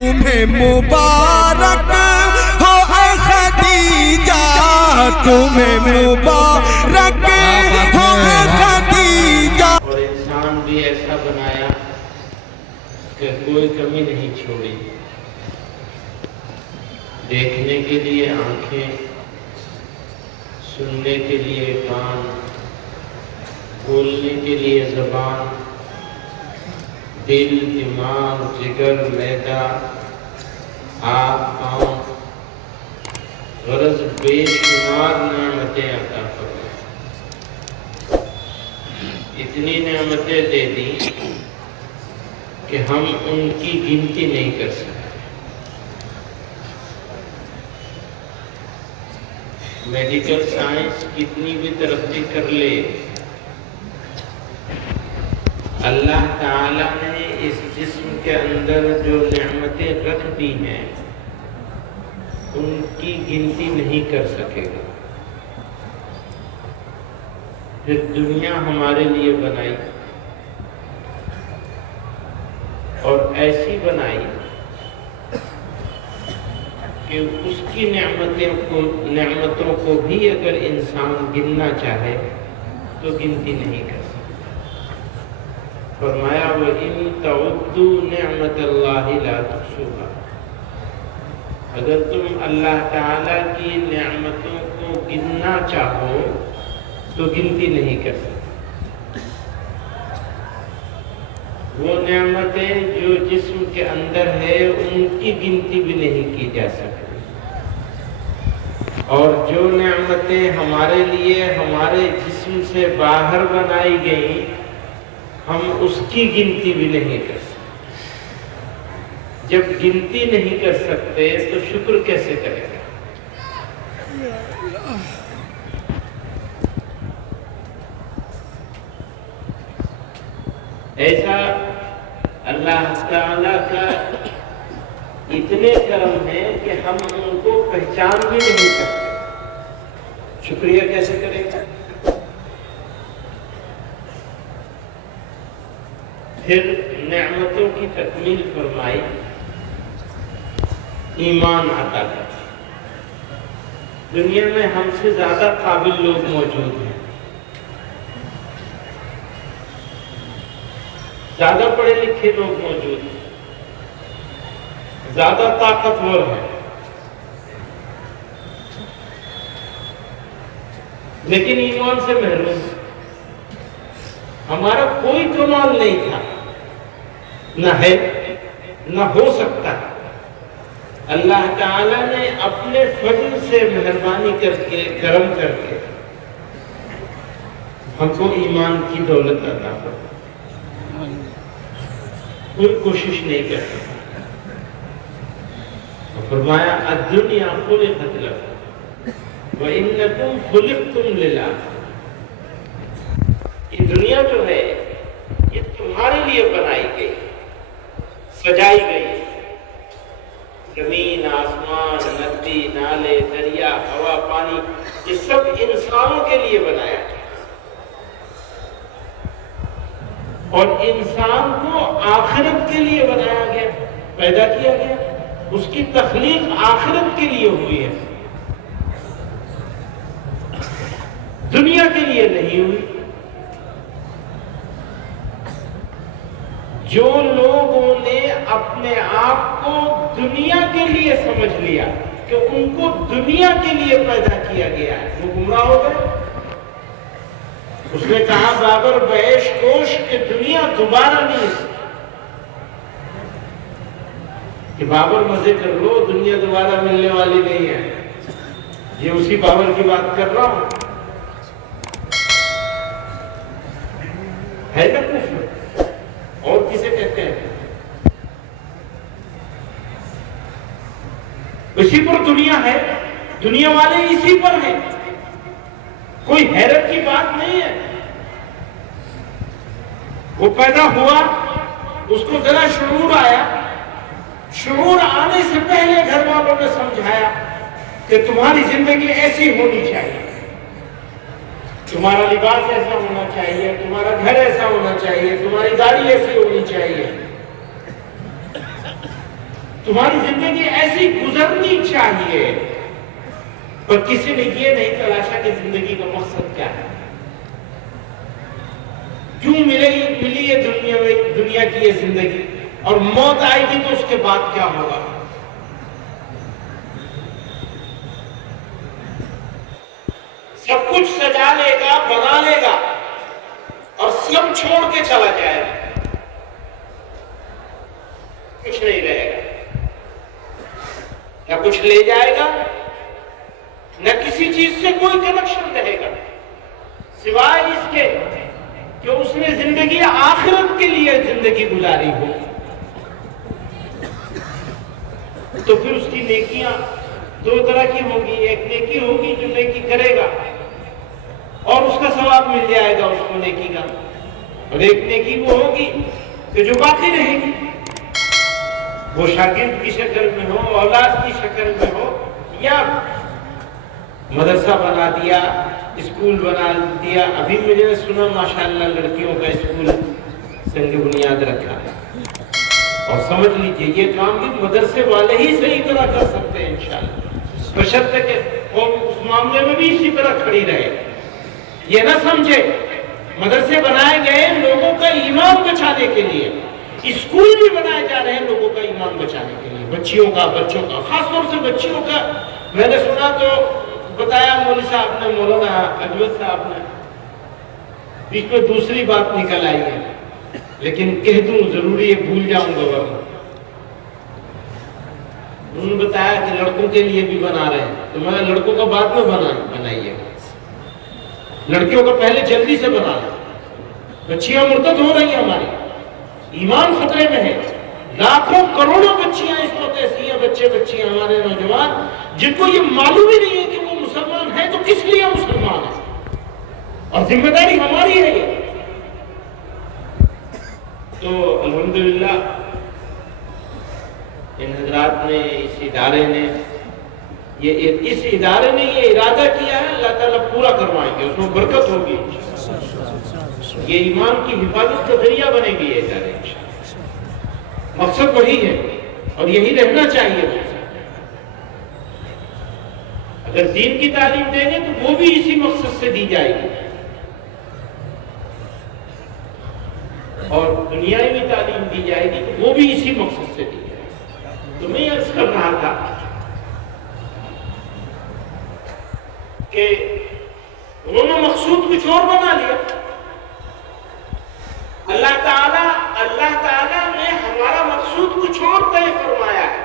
تمہیں مبارک ہو اے خدیجہ، تمہیں مبارک ہو اے خدیجہ۔ اور انسان بھی ایسا بنایا کہ کوئی کمی نہیں چھوڑی، دیکھنے کے لیے آنکھیں، سننے کے لیے کان، بولنے کے لیے زبان، دل، دماغ، جگر، معدہ، آنکھ، پاؤں، غرض بے شمار نعمتیں عطا فرمائیں۔ اتنی نعمتیں دے دی کہ ہم ان کی گنتی نہیں کر سکتے۔ میڈیکل سائنس کتنی بھی ترقی کر لے، اللہ تعالیٰ نے اس جسم کے اندر جو نعمتیں رکھ دی ہیں ان کی گنتی نہیں کر سکے گا۔ پھر دنیا ہمارے لیے بنائی اور ایسی بنائی کہ اس کی نعمتوں کو بھی اگر انسان گننا چاہے تو گنتی نہیں کر سکتا۔ فرمایا وَإِن تَعُدُّوا نِعْمَةَ اللَّهِ لَا تُحْصُوهَا، اگر تم اللہ تعالیٰ کی نعمتوں کو گننا چاہو تو گنتی نہیں کر سکتے۔ وہ نعمتیں جو جسم کے اندر ہے ان کی گنتی بھی نہیں کی جا سکتی، اور جو نعمتیں ہمارے لیے ہمارے جسم سے باہر بنائی گئیں ہم اس کی گنتی بھی نہیں کر سکتے۔ جب گنتی نہیں کر سکتے تو شکر کیسے کریں گے؟ ایسا اللہ تعالیٰ کا اتنے کرم ہے کہ ہم ان کو پہچان بھی نہیں سکتے، شکریہ کیسے کریں گے؟ پھر نعمتوں کی تکمیل فرمائی، ایمان عطا کر۔ دنیا میں ہم سے زیادہ قابل لوگ موجود ہیں، زیادہ پڑھے لکھے لوگ موجود ہیں، زیادہ طاقتور ہیں، لیکن ایمان سے محروم۔ ہمارا کوئی کمال نہیں تھا، نہ ہے نہ ہو سکتا۔ اللہ تعالیٰ نے اپنے فضل سے مہربانی کر کے، کرم کر کے ہم کو ایمان کی دولت عطا فرمائی۔ کوئی کوشش نہیں کر سکتا۔ فرمایا الدنیا خلقت لکم وانکم خلقتم للآخرہ، یہ دنیا جو ہے یہ تمہارے لیے بنائی گئی، سجائی گئی۔ زمین، آسمان، ندی، نالے، دریا، ہوا، پانی، یہ سب انسانوں کے لیے بنایا گیا، اور انسان کو آخرت کے لیے بنایا گیا، پیدا کیا گیا۔ اس کی تخلیق آخرت کے لیے ہوئی ہے، دنیا کے لیے نہیں ہوئی۔ جو لوگوں نے اپنے آپ کو دنیا کے لیے سمجھ لیا کہ ان کو دنیا کے لیے پیدا کیا گیا ہے، وہ گمراہ ہو گئے۔ اس نے کہا بابر بیش کوش کہ دنیا دوبارہ نہیں، کہ بابر مزے کر لو، دنیا دوبارہ ملنے والی نہیں ہے۔ یہ اسی بابر کی بات کر رہا ہوں، ہے نا کفر؟ اور کسے کہتے ہیں؟ اسی پر دنیا ہے، دنیا والے اسی پر ہیں، کوئی حیرت کی بات نہیں ہے۔ وہ پیدا ہوا، اس کو ذرا شعور آیا، شعور آنے سے پہلے گھر والوں نے سمجھایا کہ تمہاری زندگی ایسی ہونی چاہیے، تمہارا لباس ایسا ہونا چاہیے، تمہارا گھر ایسا ہونا چاہیے، تمہاری گاڑی ایسی ہونی چاہیے۔ تمہاری زندگی ایسی گزرنی چاہیے، پر کسی نے یہ نہیں تلاشا کہ زندگی کا مقصد کیا ہے، کیوں ملی ہے دنیا کی یہ زندگی، اور موت آئے گی تو اس کے بعد کیا ہوگا۔ سب کچھ سجا لے گا، بنا لے گا، اور سب چھوڑ کے چلا جائے گا، کچھ نہیں رہے گا، نہ کچھ لے جائے گا، نہ کسی چیز سے کوئی کنیکشن رہے گا، سوائے اس کے کہ اس نے زندگی آخرت کے لیے زندگی گزاری ہو۔ تو پھر اس کی نیکیاں دو طرح کی ہوگی، ایک نیکی ہوگی جو نیکی کرے گا اور اس کا ثواب مل جائے گا اس کو نیکی کا، اور ایک نیکی وہ ہوگی کہ جو باقی رہے گی، وہ شاگرد کی شکل میں ہو، اولاد کی شکل میں ہو، یا مدرسہ بنا دیا، اسکول بنا دیا۔ ابھی مجھے نے سنا ماشاءاللہ لڑکیوں کا اسکول سنگ بنیاد رکھا ہے، اور سمجھ لیجئے یہ کام بھی مدرسے والے ہی صحیح طرح کر سکتے ہیں انشاءاللہ، بشرطے کہ وہ اس معاملے میں بھی اسی طرح کھڑی رہے۔ یہ نہ سمجھے مدرسے بنائے گئے لوگوں کا ایمان بچانے کے لیے، اسکول بھی بنائے جا رہے ہیں لوگوں کا ایمان بچانے کے لیے، بچوں کا خاص طور سے بچیوں کا۔ میں نے سنا تو بتایا مولوی صاحب نے، مولانا اجود صاحب نے، بیچ میں دوسری بات نکل آئی ہے، لیکن کہہ دوں ضروری ہے، بھول جاؤں گا ورنہ۔ انہوں نے بتایا کہ لڑکوں کے لیے بھی بنا رہے ہیں، تو میں لڑکوں کا بعد میں بنائیے گا، لڑکیوں کا پہلے جلدی سے بنا لیں۔ بچیاں مرتد ہو رہی ہیں، ہماری ایمان خطرے میں ہے، لاکھوں کروڑوں بچیاں اس وقت ایسی ہیں، بچیاں ہمارے نوجوان جن کو یہ معلوم ہی نہیں ہے کہ وہ مسلمان ہیں تو کس لیے مسلمان ہیں، اور ذمہ داری ہماری ہے یہ۔ تو الحمدللہ ان حضرات نے، اس ادارے نے یہ ارادہ کیا ہے، اللہ تعالیٰ پورا کروائیں گے، اس میں برکت ہوگی، یہ ایمان کی حفاظت کا ذریعہ بنے گی یہ ادارے، مقصد وہی ہے اور یہی رہنا چاہیے۔ اگر دین کی تعلیم دیں گے تو وہ بھی اسی مقصد سے دی جائے گی، اور دنیاوی تعلیم دی جائے گی تو وہ بھی اسی مقصد سے دی جائے گی۔ تو میں عرض کر رہا تھا کہ انہوں نے مقصود کچھ اور بنا لیا۔ اللہ تعالیٰ نے ہمارا مقصود کچھ اور طے فرمایا ہے،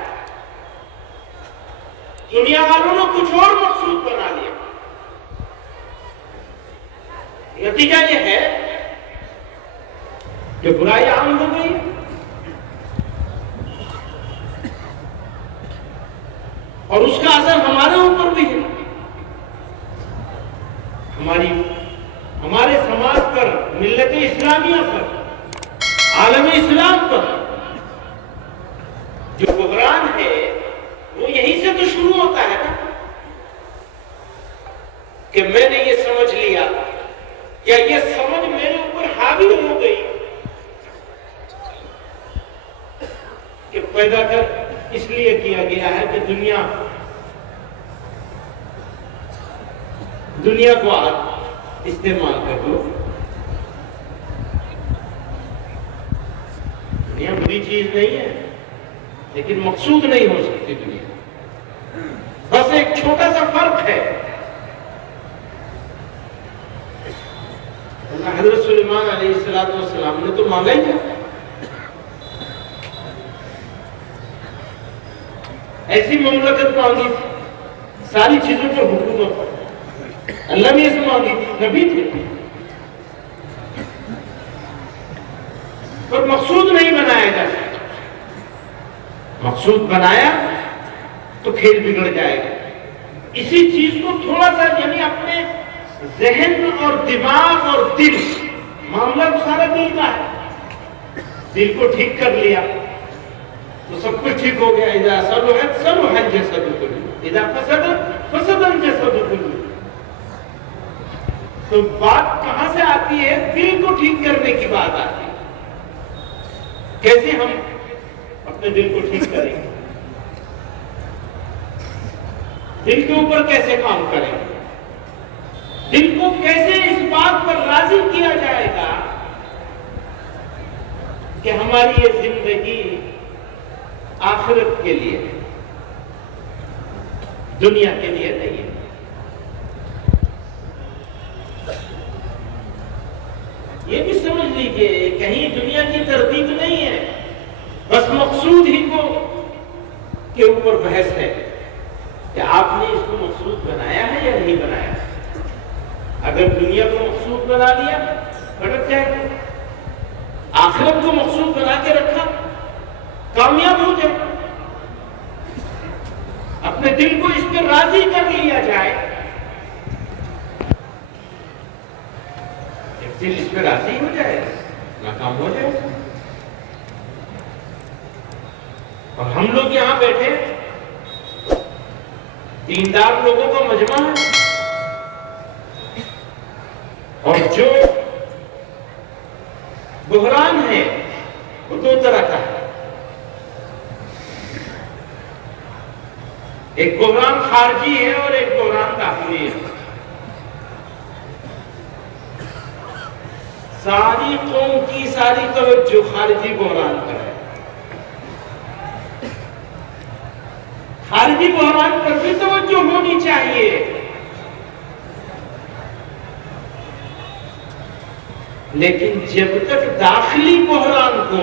دنیا والوں نے کچھ اور مقصود بنا لیا۔ نتیجہ یہ ہے کہ برائی عام ہو گئی، اور اس کا اثر ہمارے اوپر بھی ہے، ہمارے سماج پر، ملت اسلامیہ پر، عالم اسلام پر جو بحران ہے وہ یہیں سے تو شروع ہوتا ہے نا، کہ میں نے یہ سمجھ لیا یا یہ سمجھ میرے اوپر حاوی ہو گئی کہ پیدا کر اس لیے کیا گیا ہے کہ دنیا کو آپ استعمال کر لو۔ دنیا بری چیز نہیں ہے، لیکن مقصود نہیں ہو سکتی دنیا، بس ایک چھوٹا سا فرق ہے۔ حضرت سلیمان علیہ السلام نے تو مانگا ہی تھا، ایسی مملکت مانگی تھی، ساری چیزوں پر حکومت، اللہ نے اسے مانگی تھی، نبی تھے، پر مقصود نہیں بنایا جا سکتا۔ مقصود بنایا تو کھیل بگڑ جائے گا۔ اسی چیز کو تھوڑا سا، یعنی اپنے ذہن اور دماغ اور دل، معاملہ سارا دل کا ہے، دل کو ٹھیک کر لیا تو سب کچھ ٹھیک ہو گیا۔ اذا صلحت صلح الجسد كله، اذا فسدت فسد الجسد كله۔ تو بات کہاں سے آتی ہے؟ دل کو ٹھیک کرنے کی بات آتی ہے۔ کیسے ہم اپنے دل کو ٹھیک کریں گے؟ دل کے اوپر کیسے کام کریں گے؟ دل کو کیسے اس بات پر راضی کیا جائے گا کہ ہماری یہ زندگی آخرت کے لیے ہے، دنیا کے لیے نہیں ہے۔ یہ بھی سمجھ لیجئے کہیں دنیا کی ترتیب نہیں ہے، بس مقصود ہی کو کے اوپر بحث ہے کہ آپ نے اس کو مقصود بنایا ہے یا نہیں بنایا۔ اگر دنیا کو مقصود بنا لیا بھٹک جائے گا، آخرت کو مقصود بنا کے رکھا کامیاب ہو جائے۔ اپنے دل کو اس پہ راضی کر لیا جائے، جب دل اس پہ راضی ہو جائے ناکام ہو جائے۔ اور ہم لوگ یہاں بیٹھے دیندار لوگوں کا مجمع ہے، اور جو بحران ہے وہ دو طرح کا ہے۔ ایک بحران خارجی ہے اور ایک بحران داخلی ہے۔ ساری قوم کی ساری توجہ خارجی بحران پر ہے۔ خارجی بحران پر بھی توجہ ہونی چاہیے، لیکن جب تک داخلی بحران کو،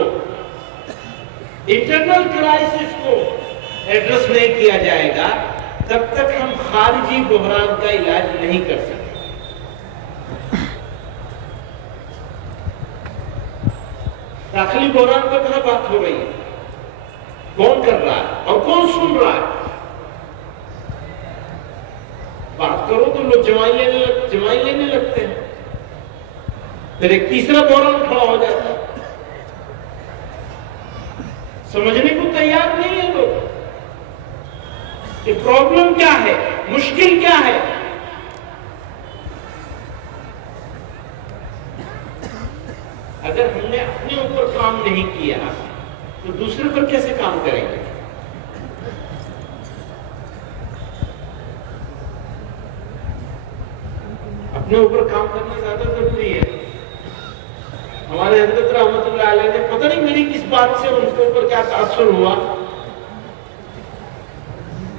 انٹرنل کرائسس کو ایڈریس نہیں کیا جائے گا تب تک ہم خارجی بحران کا علاج نہیں کر سکتے۔ داخلی بحران پر کہاں بات ہو رہی ہے، کون کر رہا ہے اور کون سن رہا ہے؟ بات کرو تو لوگ جمائی لینے لگتے ہیں، پھر ایک تیسرا بحران کھڑا ہو جاتا ہے۔ سمجھنے کو تیار نہیں ہے لوگ کہ پرابلم کیا ہے، مشکل کیا ہے۔ اگر ہم نے اپنے اوپر کام نہیں کیا تو دوسرے پر کیسے کام کریں گے؟ اپنے اوپر کام کرنا زیادہ ضروری ہے۔ ہمارے حضرت رحمت اللہ علیہ نے پتہ نہیں میری کس بات سے ان کے اوپر کیا تاثر ہوا،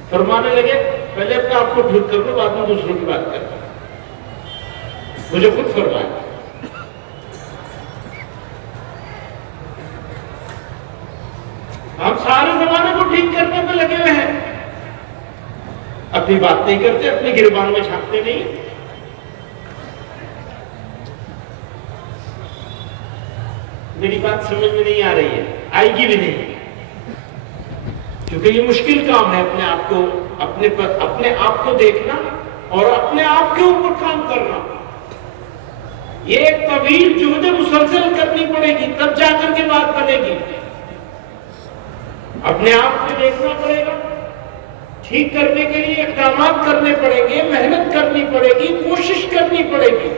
فرمانے لگے پہلے اپنے آپ کو ٹھیک کر لو، بعد میں دوسروں کی بات کرنا۔ مجھے خود فرمایا ہم سارے زمانے کو ٹھیک کرنے پہ لگے ہوئے ہیں، اپنی بات نہیں کرتے، اپنی گریبان میں جھانکتے نہیں۔ میری بات سمجھ میں نہیں آ رہی ہے، آئے گی بھی نہیں، کیونکہ یہ مشکل کام ہے اپنے آپ کو اپنے آپ کو دیکھنا اور اپنے آپ کے اوپر کام کرنا۔ یہ ایک طویل جہد مسلسل کرنی پڑے گی، تب جا کر کے بات بنے گی۔ اپنے آپ کو دیکھنا پڑے گا، ٹھیک کرنے کے لیے اقدامات کرنے پڑیں گے، محنت کرنی پڑے گی، کوشش کرنی پڑے گی۔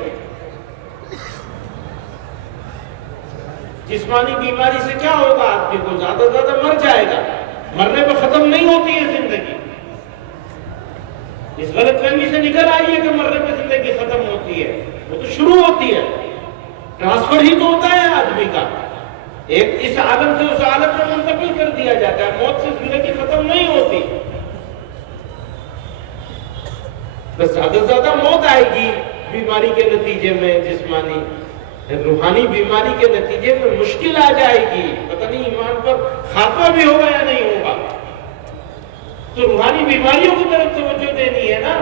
جسمانی بیماری سے کیا ہوگا؟ آدمی کو زیادہ زیادہ مر جائے گا، مرنے پہ ختم نہیں ہوتی ہے زندگی۔ اس غلط فہمی سے نکل آئیے کہ مرنے پہ زندگی ختم ہوتی ہے، وہ تو شروع ہوتی ہے، ٹرانسفر ہی تو ہوتا ہے آدمی کا، ایک اس عالم سے اس عالم میں منتقل کر دیا جاتا ہے، موت سے زندگی ختم نہیں ہوتی، بس زیادہ سے زیادہ موت آئے گی بیماری کے نتیجے میں، جسمانی روحانی بیماری کے نتیجے میں مشکل آ جائے گی، پتہ نہیں ایمان پر خاتمہ بھی ہوگا یا نہیں ہوگا۔ تو روحانی بیماریوں کی طرف توجہ دینی ہے نا۔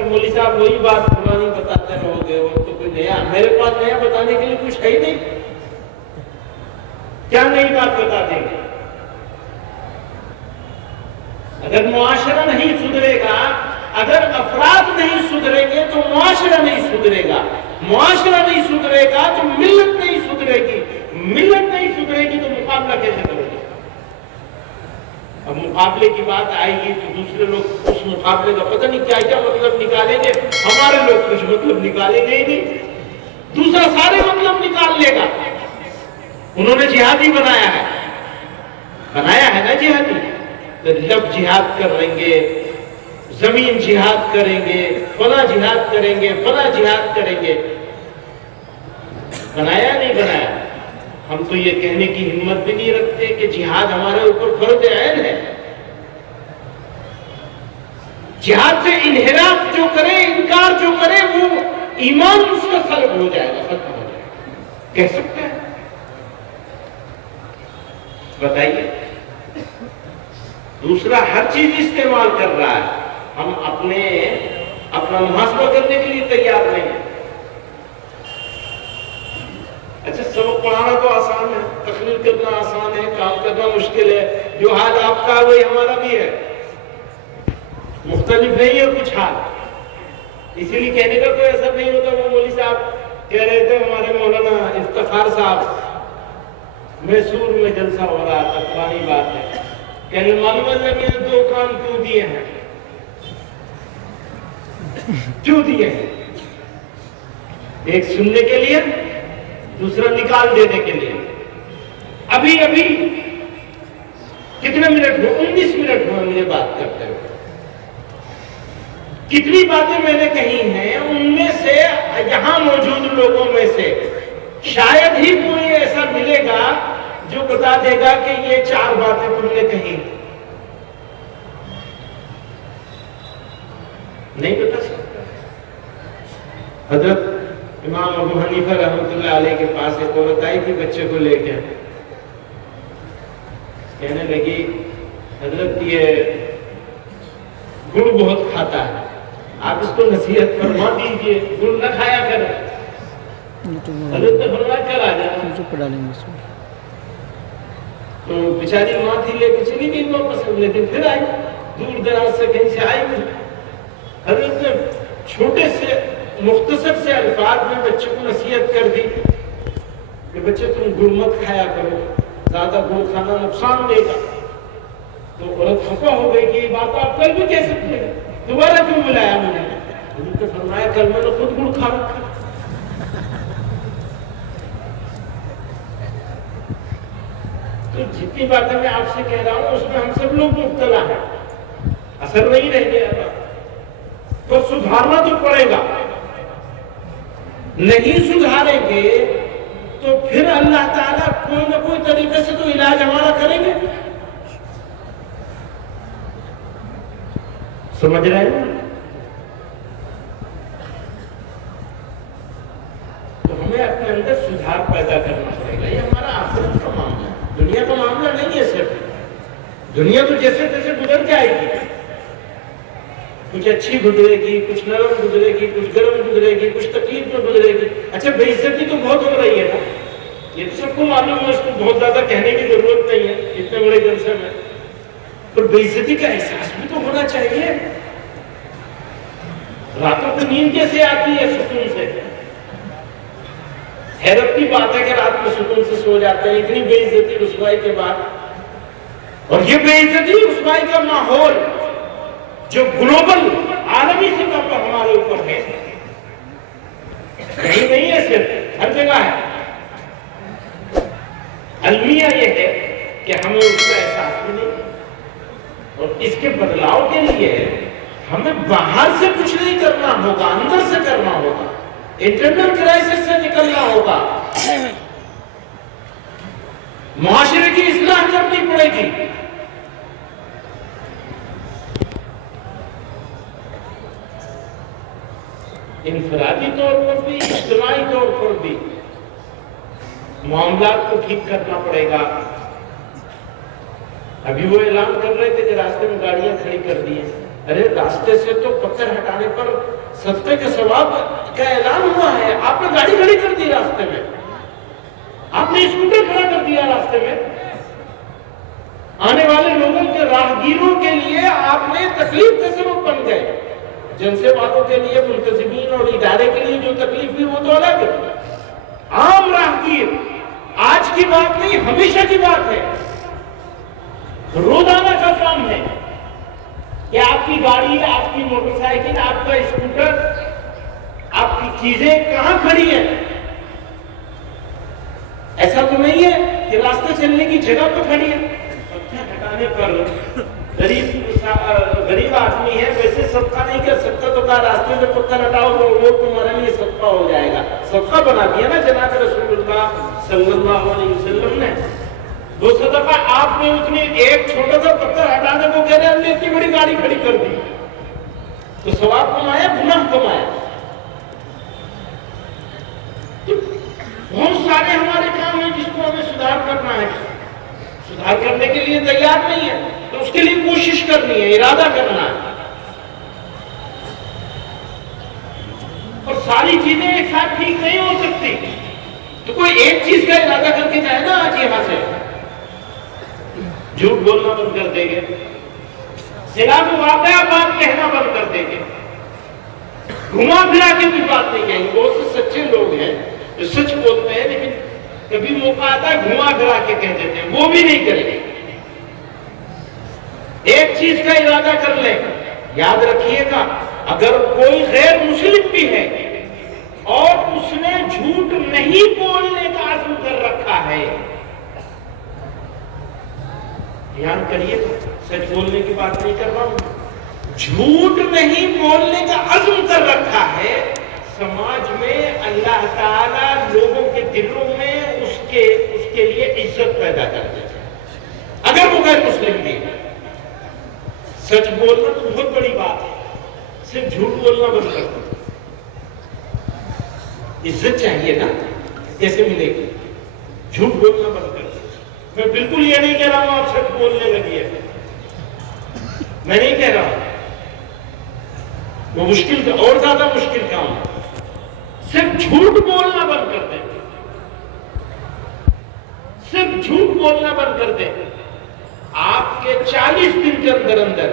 مولوی صاحب وہی بات پرانی بتاتے رہو گے، وہ تو کوئی نیا، میرے پاس نیا بتانے کے لیے کچھ ہے ہی نہیں، کیا نئی بات بتا دیں گے؟ اگر معاشرہ نہیں سدھرے گا، اگر افراد نہیں سدھریں گے تو معاشرہ نہیں سدھرے گا، معاشرہ نہیں سدھرے گا تو ملت نہیں سدھرے گی، ملت نہیں سدھرے گی تو مقابلہ کیسے کرے گی؟ اب مقابلے کی بات آئے گی تو دوسرے لوگ اس مقابلے کا پتہ نہیں کیا کیا مطلب نکالیں گے، ہمارے لوگ کچھ مطلب نکالیں گے ہی نہیں، دوسرا سارے مطلب نکال لے گا۔ انہوں نے جہادی بنایا ہے نا جہادی، تو جب جہاد کر لیں گے زمین جہاد کریں گے، فلاں جہاد کریں گے، فلاں جہاد کریں گے. بنایا نہیں بنایا. ہم تو یہ کہنے کی ہمت بھی نہیں رکھتے کہ جہاد ہمارے اوپر فرض عین ہے. جہاد سے انحراف جو کرے، انکار جو کرے، وہ ایمان اس کا سلب ہو جائے گا، ختم ہو جائے گا. کہہ سکتے ہیں؟ بتائیے. دوسرا، ہر چیز استعمال کر رہا ہے. ہم اپنا محاسبہ کرنے کے لیے تیار نہیں ہیں. اچھا، سبق پڑھانا تو آسان ہے، تقریر کرنا آسان ہے، کام کرنا مشکل ہے. جو حال آپ کا وہی ہمارا بھی ہے، مختلف نہیں ہے کچھ حال. اسی لیے کہنے کا کوئی اثر نہیں ہوتا. وہ مولوی صاحب کہہ رہے تھے، ہمارے مولانا افتخار صاحب، میسور میں جلسہ ہو رہا تھا، پرانی بات ہے. کہنے معلوم ہے کہ 2 کام کیوں دیے ہیں؟ کیوں دیے ہیں؟ ایک سننے کے لیے، دوسرا نکال دینے کے لیے. ابھی کتنے منٹ ہوئے؟ 19 منٹ ہوئے مجھے بات کرتے ہوئے. کتنی باتیں میں نے کہی ہیں، ان میں سے یہاں موجود لوگوں میں سے شاید ہی کوئی ایسا ملے گا جو بتا دے گا کہ یہ 4 باتیں تم نے کہی. نہیں بتا سکتا. حضرت امام ابو حنیفہ رحمۃ اللہ علیہ کے پاس ایک عورت آئی تھی بچے کو لے کے. کہنے لگی، حضرت یہ گڑ بہت کھاتا ہے، آپ اس کو نصیحت فرما دیجئے، گڑ نہ کھایا کرے. حضرت نے فرمایا چل آ جانا. تو بیچاری ماں تھی، لے کے چلی گئی واپس. لیکن پھر آئی، دور دراز سے کہیں سے آئی. حضرت نے چھوٹے سے مختصر سے الفاظ میں بچے کو نصیحت کر دی کہ بچے تم گڑ مت کھایا کرو، زیادہ گڑ کھانا نقصان دے گا. تو عورت خفا ہو گئی کہ یہ بات آپ کل بھی کہہ سکتے ہیں، دوبارہ کیوں بلایا مجھے؟ حضرت نے فرمایا کل میں نے خود گڑ کھا رکھا. تو جتنی باتیں میں آپ سے کہہ رہا ہوں اس میں ہم سب لوگ مبتلا ہیں، اثر نہیں رہ گیا. تو سدھارنا تو پڑے گا. نہیں سدھاریں گے تو پھر اللہ تعالیٰ کوئی نہ کوئی طریقے سے تو علاج ہمارا کریں گے. سمجھ رہے ہیں؟ تو ہمیں اپنے اندر سدھار پیدا کرنا پڑے گا. یہ ہمارا آخرت کا معاملہ ہے، دنیا کا معاملہ نہیں ہے. صرف دنیا تو جیسے تیسے گزر جائے گی، کچھ اچھی گزرے گی، کچھ نرم گزرے گی، کچھ گرم گزرے گی، کچھ تکلیف میں گزرے گی. اچھا، بے عزتی تو بہت ہو رہی ہے نا، یہ تو سب کو معلوم ہے، اس کو بہت زیادہ کہنے کی ضرورت نہیں ہے اتنے بڑے جلسے میں. پر بے عزتی کا احساس بھی تو ہونا چاہیے. راتوں کو نیند کیسے آتی ہے سکون سے؟ حیرت کی بات ہے کہ رات میں سکون سے سو جاتے ہیں اتنی بے عزتی رسوائی کے بعد. اور یہ بے عزتی رسوائی کا ماحول جو گلوبل عالمی سطح پر ہمارے اوپر ہے، کہیں نہیں ہے، صرف ہر جگہ ہے. المیہ یہ ہے کہ ہمیں اس کا احساس بھی نہیں. اور اس کے بدلاؤ کے لیے ہمیں باہر سے کچھ نہیں کرنا ہوگا، اندر سے کرنا ہوگا. انٹرنل کرائسس سے نکلنا ہوگا، معاشرے کی اصلاح کرنی پڑے گی. انفرادی طور پر بھی، اجتماعی طور پر بھی معاملات کو ٹھیک کرنا پڑے گا. ابھی وہ اعلان کر رہے تھے کہ راستے میں گاڑیاں کھڑی کر دی ہیں. ارے راستے سے تو پتھر ہٹانے پر صدقے کے ثواب کا اعلان ہوا ہے، آپ نے گاڑی کھڑی کر دی راستے میں، آپ نے اسکوٹر کھڑا کر دیا راستے میں. آنے والے لوگوں کے راہگیروں کے لیے آپ نے تکلیف کا سبب بن گئے. جلسے والوں کے لیے، منتظمین اور ادارے کے لیے جو تکلیف بھی وہ تو الگ ہے. عام راہگیر آج کی بات نہیں، ہمیشہ کی بات ہے، روزانہ کا کام ہے کہ آپ کی گاڑی، آپ کی موٹر سائیکل، آپ کا اسکوٹر، آپ کی چیزیں کہاں کھڑی ہیں. ایسا تو نہیں ہے کہ راستے چلنے کی جگہ پہ کھڑی ہے. پتھر ہٹانے پر غریب غریب آدمی ہے ویسے صدقہ نہیں کر سکتا تو کہا راستے سے پتھر ہٹاؤ تو وہ تمہارے لیے صدقہ ہو جائے گا. صدقہ بنا دیا نا جناب رسول اللہ صلی اللہ علیہ وسلم نے. وہ صدقہ آپ نے اتنی ایک چھوٹا سا پتھر ہٹانے کو کہہ رہے ہم نے اتنی بڑی گاڑی کھڑی کر دی تو ثواب کمایا گناہ کمایا. بہت سارے ہمارے کام ہیں جس کو ہمیں سدھار کرنا ہے. سدھار کرنے کے لیے تیار نہیں ہے تو اس کے لیے کوشش کرنی ہے, ارادہ کرنا ہے. اور ساری چیزیں ایک ساتھ ٹھیک نہیں ہو سکتی تو کوئی ایک چیز کا ارادہ کر کے جائے نا آج یہاں سے. جھوٹ بولنا بند کر دیں گے, خلاف واقعہ بات کہنا بند کر دیں گے, گھما پھرا کے بھی بات نہیں کہیں گے. بہت سے سچے لوگ ہیں جو سچ بولتے ہیں لیکن کبھی موقع آتا ہے گھما پھرا کے کہہ دیتے ہیں, وہ بھی نہیں کریں گے. ایک چیز کا ارادہ کر لیں. یاد رکھیے گا اگر کوئی غیر مسلم بھی ہے اور اس نے جھوٹ نہیں بولنے کا عزم کر رکھا ہے, دھیان کریے سچ بولنے کی بات نہیں کر رہا ہوں, جھوٹ نہیں بولنے کا عزم کر رکھا ہے, سماج میں اللہ تعالیٰ لوگوں کے دلوں میں اس کے لیے عزت پیدا کر دیتا ہے اگر وہ غیر مسلم بھی ہے. سچ بولنا تو بہت بڑی بات ہے, صرف جھوٹ بولنا بند کر دو. عزت چاہیے نا, کیسے ملے گی؟ جھوٹ بولنا بند کر دو. میں بالکل یہ نہیں کہہ رہا ہوں آپ سچ بولنے لگی ہے, میں نہیں کہہ رہا ہوں, وہ مشکل اور زیادہ مشکل کام ہے. صرف جھوٹ بولنا بند کر دیں, صرف جھوٹ بولنا بند کر دیں. آپ کے 40 دن کے اندر اندر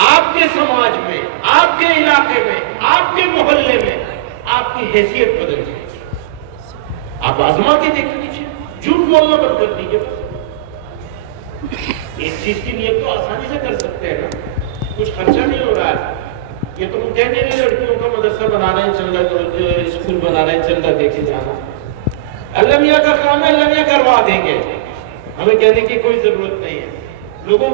آپ کے سماج میں, آپ کے علاقے میں, آپ کے محلے میں آپ کی حیثیت بدل جائے گی. آپ آزما کے دیکھ لیجیے, جھوٹ بولنا بند کر دیجیے. ایک چیز کی نیت تو آسانی سے کر سکتے ہیں نا, کچھ خرچہ نہیں ہو رہا ہے. یہ تو ہم کہتے ہیں لڑکیوں کا مدرسہ بنا رہے ہیں, چندہ اسکول بنا رہے ہیں, چندہ دے کے جانا. اللہ میاں کا کام ہے, اللہ میاں کروا دیں گے, ہمیں کہنے کی کوئی ضرورت نہیں ہے. لوگوں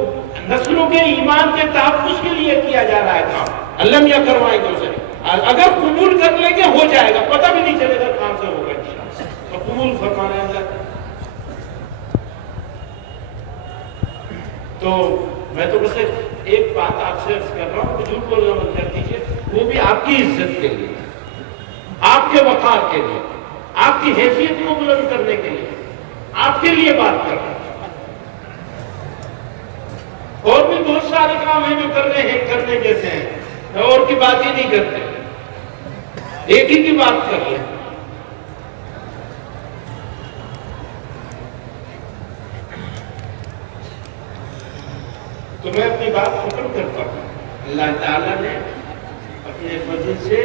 نسلوں کے ایمان کے تحفظ کے لیے کیا جا رہا ہے کام, اللہ میاں کروائیں گے اسے. اگر قبول کر لیں گے ہو جائے گا, پتہ بھی نہیں چلے گا کام سے ہوگا انشاءاللہ. تو قبول فرمانے اللہ. تو میں تو بس ایک بات آپ سے عرض کر رہا ہوں کہ جھوٹ بولنا بند کر دیجیے, وہ بھی آپ کی عزت کے لیے, آپ کے وقار کے لیے, آپ کی حیثیت کو بلند کرنے کے لیے, آپ کے لیے بات کر رہا ہوں. اور بھی بہت سارے کام ہیں جو کرنے جیسے ہیں, اور کی بات ہی نہیں کرتے, ایک ہی کی بات کر لیں. تو میں اپنی بات ختم کرتا ہوں. اللہ تعالیٰ نے اپنے فضل سے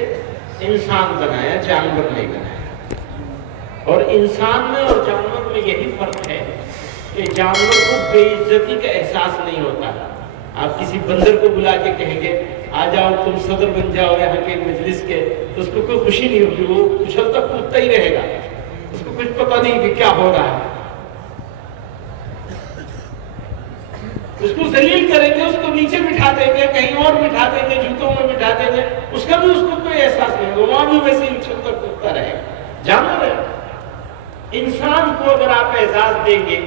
انسان بنایا, جانور نہیں بنایا. اور انسان میں اور جانور میں یہی فرق ہے کہ جانور کو بے عزتی کا احساس نہیں ہوتا. آپ کسی بندر کو بلا کے کہیں گے آ جاؤ تم صدر بن جاؤ یہاں کے مجلس کے, تو اس کو کوئی خوشی نہیں ہوگی, وہ اچھلتا کودتا ہی رہے گا, اس کو کچھ پتہ نہیں کہ کیا ہو رہا ہے. اس کو ذلیل کریں گے, اس کو نیچے بٹھا دیں گے, کہیں اور بٹھا دیں گے, جوتوں میں بٹھا دیں گے, اس کا بھی اس کو کوئی احساس نہیں ہوگا, وہاں بھی ویسے ہی اچھلتا کودتا رہے گا. جانور ہے. انسان کو اگر آپ اعزاز دیں گے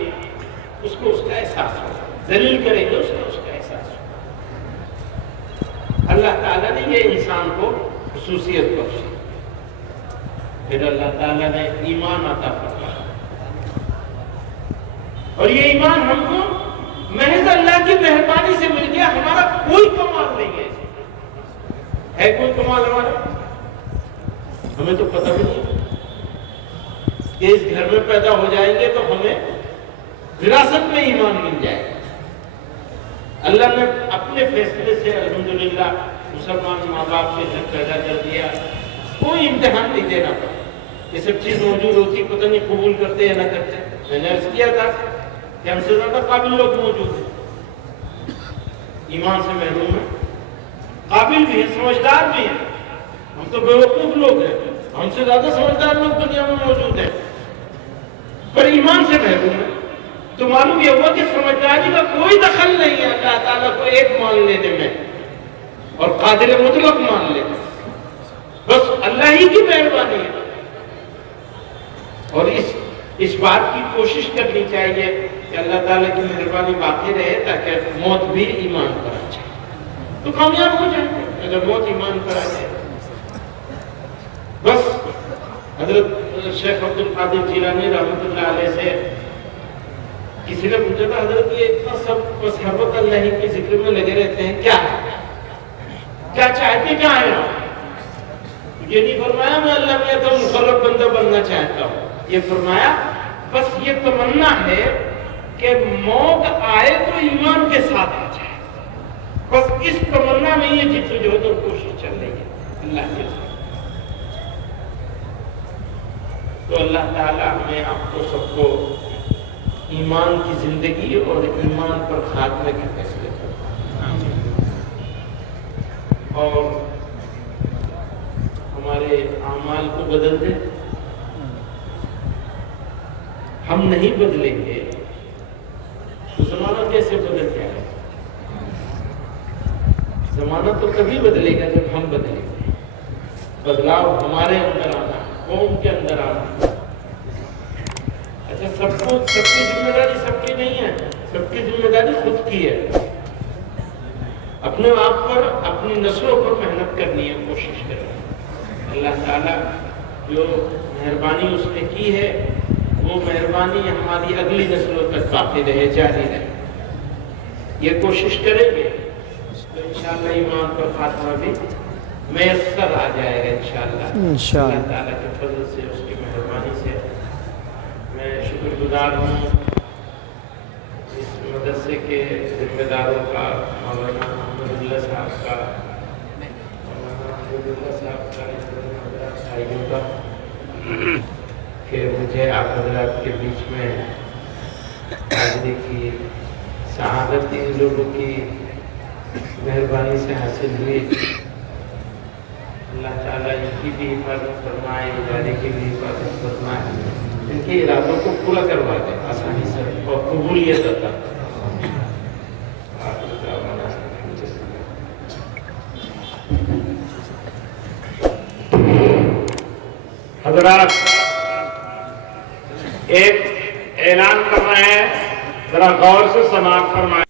اس کو اس کا احساس ہوگا, ذلیل کریں گے اس کو اس کا احساس ہوگا. اللہ تعالیٰ نے یہ انسان کو خصوصیت بخشی. پھر اللہ تعالیٰ نے ایمان عطا فرمایا, اور یہ ایمان ہم کو محض اللہ کی مہربانی سے مل گیا. ہمارا کوئی کمال نہیں ہے کوئی کمال ہمارا؟ ہمیں تو پتہ بھی نہیں کہ اس گھر میں پیدا ہو جائیں گے تو ہمیں وراثت میں ایمان مل جائے گا. اللہ نے اپنے فیصلے سے الحمدللہ مسلمان ماں باپ کے گھر پیدا کر دیا, کوئی امتحان نہیں دینا پڑا. یہ سب چیز موجود ہوتی, پتہ نہیں قبول کرتے یا نہ کرتے. میں نے عرض کیا تھا کہ ہم سے زیادہ قابل لوگ موجود ہیں, ایمان سے محروم ہیں, قابل بھی ہیں, سمجھدار بھی ہیں. ہم تو بیوقوف لوگ ہیں, ہم سے زیادہ سمجھدار لوگ دنیا میں موجود ہیں, پر ایمان سے محروم ہیں. تو معلوم یہ ہوا کہ سمجھداری کا کوئی دخل نہیں ہے. اللہ تعالیٰ کو ایک مان لینے میں اور قادر مطلق مان لینے میں، بس اللہ ہی کی مہربانی ہے۔ اور اس بات کی کوشش کرنی چاہیے کہ اللہ تعالیٰ کی مہربانی باقی رہے تاکہ موت بھی ایمان پر آ جائے تو کامیاب ہو جائیں گے۔ اگر موت ایمان پر آ جائے بس حضرت شیخ عبد القادر جیلانی رحمۃ اللہ علیہ سے کسی نے پوچھا تھا، حضرت یہ اتنا سب محبت اللہ کے ذکر میں لگے رہتے ہیں، کیا چاہتے کیا ہیں آپ؟ یہ نہیں فرمایا میں اللہ میں تو مقرب بندہ بننا چاہتا ہوں، یہ فرمایا بس یہ تمنا ہے کہ موت آئے تو ایمان کے ساتھ آ جائے، بس اس تمنا میں یہ جدوجہد اور کوشش چل رہی ہے اللہ کے ساتھ۔ تو اللہ تعالیٰ ہمیں آپ کو سب کو ایمان کی زندگی اور ایمان پر خاتمے کے فیصلے کریں اور ہمارے اعمال کو بدل دیں۔ ہم نہیں بدلیں گے تو زمانہ کیسے بدل جائے گا؟ زمانہ تو کبھی بدلے گا جب ہم بدلیں گے۔ بدلاؤ ہمارے اندر آنا، قوم کے اندر آنا۔ اچھا سب کی ذمہ داری سب کی نہیں ہے، سب کی ذمہ داری خود کی ہے۔ اپنے آپ پر، اپنی نسلوں پر محنت کرنی ہے، کوشش کرنی ہے۔ اللہ تعالیٰ جو مہربانی اس نے کی ہے وہ مہربانی ہماری اگلی نسلوں تک باقی رہے، جاری رہے۔ یہ کوشش کریں گے تو انشاءاللہ ایمان پر خاتمہ بھی میسر آ جائے گا انشاءاللہ۔ اللہ تعالیٰ کے فضل سے، اس کی مہربانی سے میں شکر گزار ہوں اس مدرسے کے ذمہ داروں کا، مولانا محمد اللہ صاحب کا، مولانا محمد اللہ صاحب کا، بھائیوں کا، کہ مجھے آپ حضرات کے بیچ میں حاضری کی سعادت ان لوگوں کی مہربانی سے حاصل ہوئی۔ اللہ تعالیٰ ان کی بھی حفاظت فرمائے، ادارے کی بھی حفاظت فرمائے، ان کے ارادوں کو پورا کروا دے آسانی سے اور قبولیت عطا۔ حضرات ایک اعلان کرنا ہے، ذرا غور سے سماعت فرمائیں۔